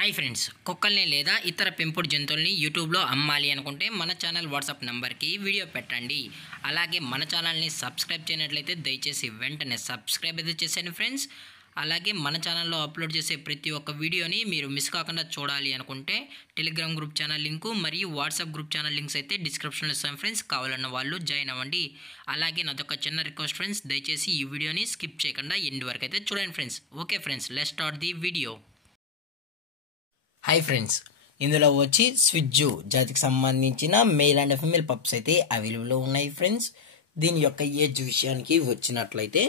Hi friends, కుక్కల్ని లేదా ఇతర పెంపుడు జంతువుల్ని యూట్యూబ్లో అమ్మాలి అనుకుంటే మన ఛానల్ వాట్సాప్ నెంబర్కి వీడియో పెట్టండి. అలాగే మన ఛానల్ని సబ్స్క్రైబ్ చేయనట్లయితే దయచేసి వెంటనే సబ్స్క్రైబ్ అయితే చేసేయండి ఫ్రెండ్స్. అలాగే మన ఛానల్లో అప్లోడ్ చేసే ప్రతి ఒక్క వీడియోని మీరు మిస్ కాకుండా చూడాలి అనుకుంటే టెలిగ్రామ్ గ్రూప్ ఛానల్ లింకు మరియు వాట్సాప్ గ్రూప్ ఛానల్ లింక్స్ అయితే డిస్క్రిప్షన్లో ఇస్తాం ఫ్రెండ్స్. కావాలన్న వాళ్ళు జాయిన్ అవ్వండి. అలాగే నాదొక చిన్న రిక్వెస్ట్ ఫ్రెండ్స్, దయచేసి ఈ వీడియోని స్కిప్ చేయకుండా ఎండ్ వరకు అయితే చూడండి friends. Okay friends, let's start the video. Hi friends, ఇందులో వచ్చి స్విజ్జు జాతికి సంబంధించిన మేల్ అండ్ ఫీమేల్ పప్స్ అయితే అవైలబుల్లో ఉన్నాయి ఫ్రెండ్స్. దీని యొక్క ఏజ్ విషయానికి వచ్చినట్లయితే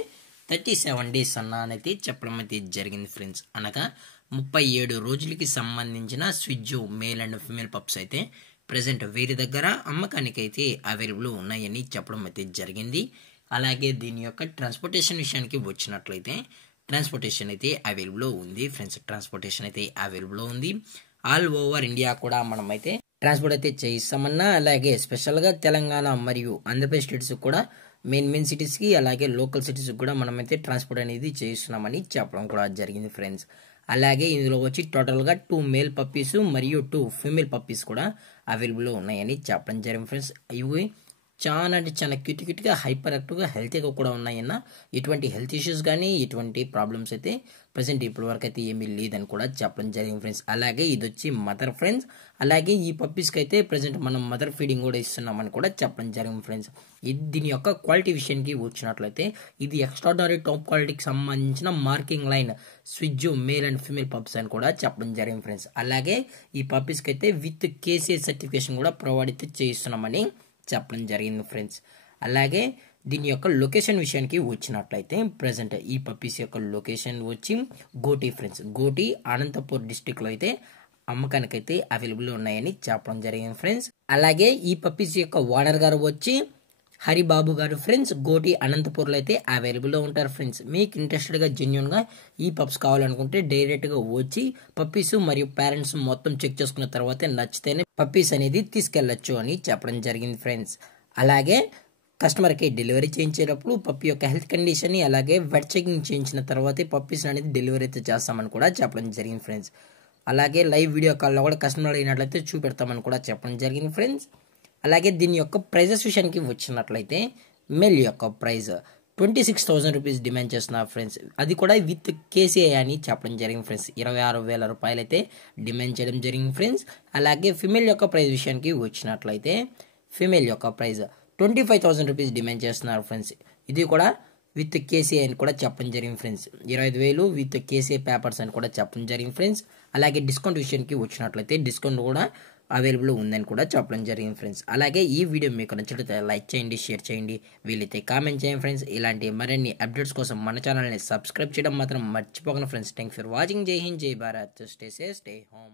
37 డేస్ అనేది చెప్పడం అయితే జరిగింది ఫ్రెండ్స్. అనగా 37 రోజులకి సంబంధించిన స్విజ్జు మేల్ అండ్ ఫీమేల్ పప్స్ అయితే ప్రజెంట్ వీరి దగ్గర అమ్మకానికి అయితే అవైలబుల్ ఉన్నాయని చెప్పడం అయితే జరిగింది. అలాగే దీని యొక్క ట్రాన్స్పోర్టేషన్ విషయానికి వచ్చినట్లయితే ట్రాన్స్పోర్టేషన్ అయితే అవైలబుల్లో ఉంది ఫ్రెండ్స్. ట్రాన్స్పోర్టేషన్ అయితే అవైలబుల్లో ఉంది. ఆల్ ఓవర్ ఇండియా కూడా మనమైతే ట్రాన్స్పోర్ట్ అయితే చేయిస్తామన్నా, అలాగే స్పెషల్గా తెలంగాణ మరియు ఆంధ్రప్రదేశ్ స్టేట్స్ కూడా మెయిన్ సిటీస్కి అలాగే లోకల్ సిటీస్కి కూడా మనమైతే ట్రాన్స్పోర్ట్ అనేది చేయిస్తున్నామని చెప్పడం కూడా జరిగింది ఫ్రెండ్స్. అలాగే ఇందులో వచ్చి టోటల్గా 2 మేల్ పప్పీస్ మరియు 2 ఫీమేల్ పప్పీస్ కూడా అవైలబుల్లో ఉన్నాయని చెప్పడం జరిగింది ఫ్రెండ్స్. ఇవి చాలా అంటే చాలా క్యూట్గా హైపర్ యాక్టివ్గా హెల్తీగా కూడా ఉన్నాయన్న. ఎటువంటి హెల్త్ ఇష్యూస్ కానీ ఎటువంటి ప్రాబ్లమ్స్ అయితే ప్రజెంట్ ఇప్పటి వరకు అయితే ఏమీ లేదని కూడా చెప్పడం జరిగింది ఫ్రెండ్స్. అలాగే ఇది వచ్చి మదర్ ఫ్రెండ్స్. అలాగే ఈ పప్పీస్కి అయితే ప్రజెంట్ మనం మదర్ ఫీడింగ్ కూడా ఇస్తున్నామని కూడా చెప్పడం జరిగింది ఫ్రెండ్స్. దీని యొక్క క్వాలిటీ విషయానికి వచ్చినట్లయితే ఇది ఎక్స్ట్రాడనరీ టాప్ క్వాలిటీకి సంబంధించిన మార్కింగ్ లైన్ స్విజ్జు మేల్ అండ్ ఫీమేల్ పప్స్ అని కూడా చెప్పడం జరిగింది ఫ్రెండ్స్. అలాగే ఈ పప్పీస్కి అయితే విత్ కేసీఏ సర్టిఫికేషన్ కూడా ప్రొవైడ్ అయితే చేయిస్తున్నామని చెప్పడం జరిగింది ఫ్రెండ్స్. అలాగే దీని యొక్క లొకేషన్ విషయానికి వచ్చినట్లయితే ప్రజెంట్ ఈ పప్పీస్ యొక్క లొకేషన్ వచ్చి గోటి ఫ్రెండ్స్. గోటి అనంతపూర్ డిస్టిక్లో అయితే అమ్మకానికి అయితే అవైలబుల్ ఉన్నాయని చెప్పడం జరిగింది ఫ్రెండ్స్. అలాగే ఈ పప్పీస్ యొక్క ఓనర్ గారు వచ్చి హరిబాబు గారు ఫ్రెండ్స్. గోటి అనంతపూర్లో అయితే అవైలబుల్లో ఉంటారు ఫ్రెండ్స్. మీకు ఇంట్రెస్టెడ్గా జెన్యున్గా ఈ పప్స్ కావాలనుకుంటే డైరెక్ట్గా వచ్చి పప్పీస్ మరియు పేరెంట్స్ మొత్తం చెక్ చేసుకున్న తర్వాత నచ్చితేనే పప్పీస్ అనేది తీసుకెళ్లొచ్చు అని చెప్పడం జరిగింది ఫ్రెండ్స్. అలాగే కస్టమర్కి డెలివరీ చేయించేటప్పుడు పప్పీ యొక్క హెల్త్ కండిషన్ని అలాగే వెట్ చెకింగ్ చేయించిన తర్వాతే పప్పీస్ అనేది డెలివరీ అయితే చేస్తామని కూడా చెప్పడం జరిగింది ఫ్రెండ్స్. అలాగే లైవ్ వీడియో కాల్లో కూడా కస్టమర్ అయినట్లయితే చూపెడతామని కూడా చెప్పడం జరిగింది ఫ్రెండ్స్. అలాగే దీని యొక్క ప్రైజెస్ విషయానికి వచ్చినట్లయితే మెల్ యొక్క ప్రైజ్ 26,000 రూపీస్ డిమాండ్ చేస్తున్నారు ఫ్రెండ్స్. అది కూడా విత్ కేసీఐ అని చెప్పడం జరిగింది ఫ్రెండ్స్. 26,000 రూపాయలు అయితే డిమాండ్ చేయడం జరిగింది ఫ్రెండ్స్. అలాగే ఫిమేల్ యొక్క ప్రైజ్ విషయానికి వచ్చినట్లయితే ఫిమేల్ యొక్క ప్రైజ్ 25,000 రూపీస్ డిమాండ్ చేస్తున్నారు ఫ్రెండ్స్. ఇది కూడా విత్ కేసీఐ అని కూడా చెప్పడం జరిగింది ఫ్రెండ్స్. 25,000 విత్ కేసీఐ పేపర్స్ అని కూడా చెప్పడం జరిగింది ఫ్రెండ్స్. అలాగే డిస్కౌంట్ విషయానికి వచ్చినట్లయితే డిస్కౌంట్ కూడా అవైలబుల్ ఉందని కూడా చెప్పడం జరిగింది ఫ్రెండ్స్. అలాగే ఈ వీడియో మీకు నచ్చినట్లయితే లైక్ చేయండి, షేర్ చేయండి, వీలైతే కామెంట్ చేయండి ఫ్రెండ్స్. ఇలాంటి మరిన్ని అప్డేట్స్ కోసం మన ఛానల్ని సబ్స్క్రైబ్ చేయడం మాత్రం మర్చిపోకండి ఫ్రెండ్స్. Thanks for watching. జై హింద్, జై Bharat. Stay safe, stay home.